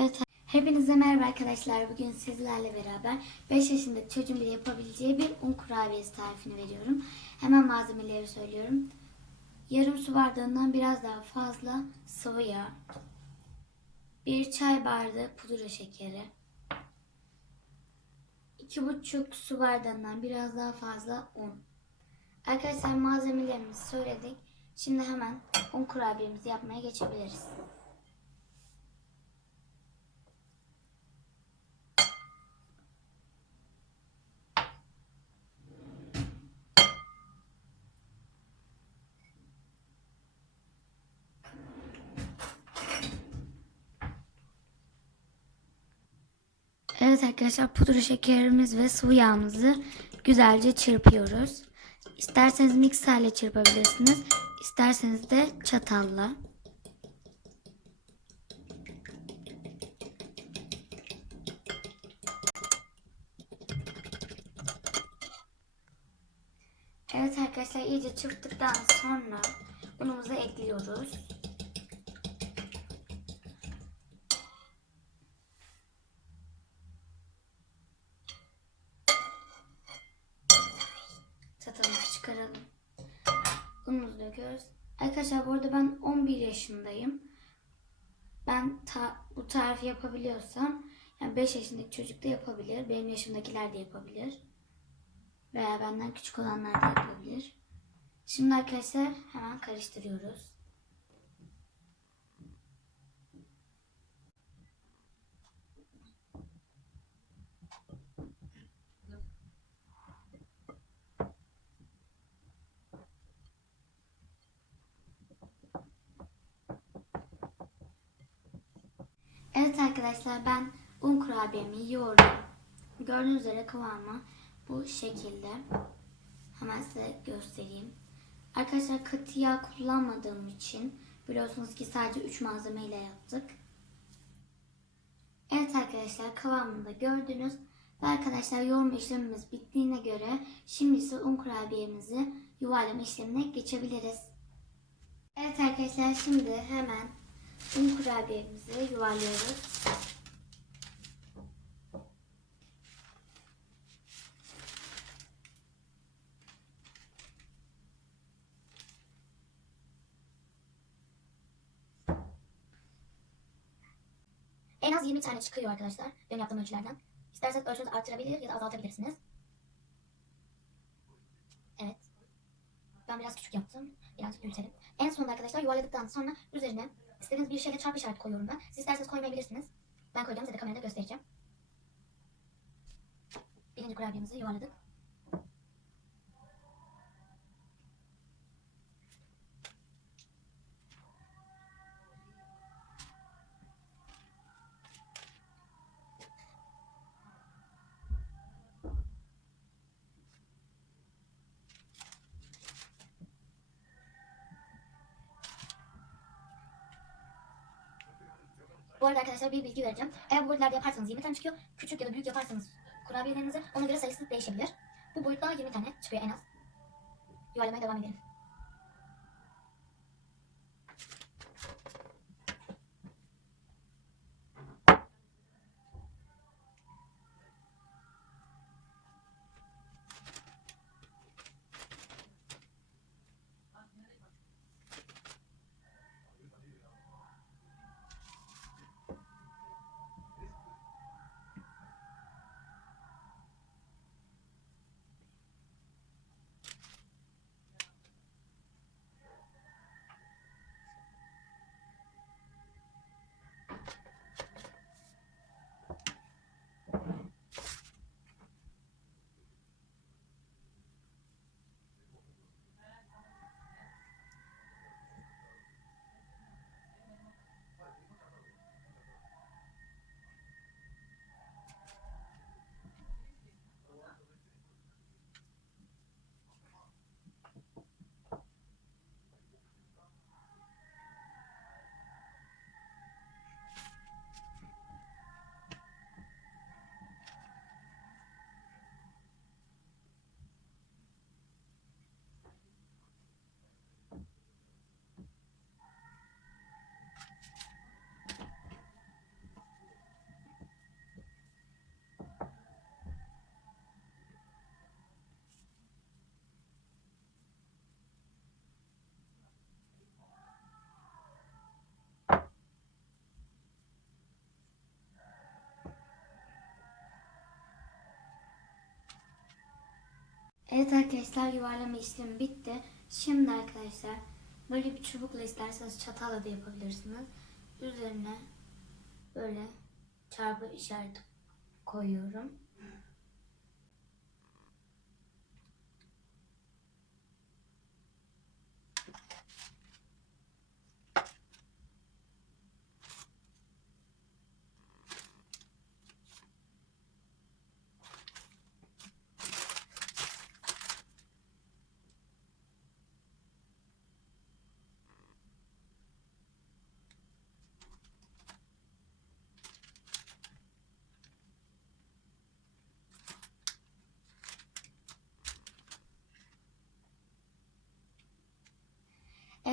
Evet, hepinize merhaba arkadaşlar. Bugün sizlerle beraber 5 yaşındaki çocuğun bile yapabileceği bir un kurabiyesi tarifini veriyorum. Hemen malzemeleri söylüyorum. Yarım su bardağından biraz daha fazla sıvı yağ. 1 çay bardağı pudra şekeri. 2,5 su bardağından biraz daha fazla un. Arkadaşlar malzemelerimizi söyledik. Şimdi hemen un kurabiyemizi yapmaya geçebiliriz. Evet arkadaşlar pudra şekerimiz ve sıvı yağımızı güzelce çırpıyoruz. İsterseniz mikserle çırpabilirsiniz. İsterseniz de çatalla. Evet arkadaşlar iyice çırptıktan sonra unumuzu ekliyoruz. Unumuzu döküyoruz. Arkadaşlar bu arada ben 11 yaşındayım. Ben ta, bu tarifi yapabiliyorsam yani 5 yaşındaki çocuk da yapabilir. Benim yaşımdakiler de yapabilir. Veya benden küçük olanlar da yapabilir. Şimdi arkadaşlar hemen karıştırıyoruz. Evet arkadaşlar ben un kurabiyemi yoğurdum. Gördüğünüz üzere kıvamı bu şekilde. Hemen size göstereyim. Arkadaşlar katı yağ kullanmadığım için biliyorsunuz ki sadece 3 malzeme ile yaptık. Evet arkadaşlar kıvamını da gördünüz. Ve arkadaşlar yoğurma işlemimiz bittiğine göre şimdi ise un kurabiyemizi yuvarlama işlemine geçebiliriz. Evet arkadaşlar şimdi hemen un kurabiyemizi yuvarlıyoruz. En az 20 tane çıkıyor arkadaşlar benim yaptığım ölçülerden. İsterseniz ölçünüzü artırabilir ya da azaltabilirsiniz. Evet. Ben biraz küçük yaptım. Birazcık büyütelim. En sonunda arkadaşlar yuvarladıktan sonra üzerine istediğiniz bir şeyle çarpı işareti koyuyorum ben. Siz isterseniz koymayabilirsiniz. Ben koyacağım size de kamerada göstereceğim. Birinci kurabiyemizi yuvarladık. Arada arkadaşlar bir bilgi vereceğim. Eğer boyutlarda yaparsanız 20 tane çıkıyor. Küçük ya da büyük yaparsanız kurabiyelerinizi ona göre sayısı değişebilir. Bu boyutta 20 tane çıkıyor en az. Yuvarlamaya devam edelim. Evet arkadaşlar yuvarlama işlemi bitti. Şimdi arkadaşlar böyle bir çubukla isterseniz çatalla da yapabilirsiniz. Üzerine böyle çarpı işareti koyuyorum.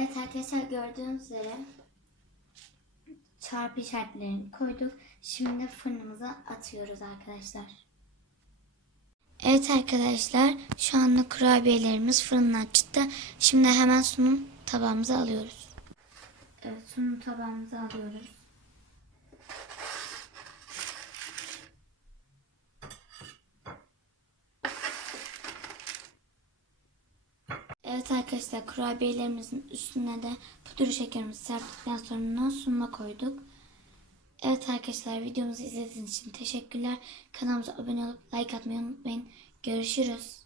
Evet arkadaşlar gördüğünüz üzere çarpı işaretlerini koyduk. Şimdi fırınımıza atıyoruz arkadaşlar. Evet arkadaşlar şu anda kurabiyelerimiz fırından çıktı. Şimdi hemen sunum tabağımıza alıyoruz. Evet sunum tabağımıza alıyoruz. Evet arkadaşlar kurabiyelerimizin üstüne de pudra şekerimizi serptikten sonra sunuma koyduk. Evet arkadaşlar videomuzu izlediğiniz için teşekkürler. Kanalımıza abone olup like atmayı unutmayın. Görüşürüz.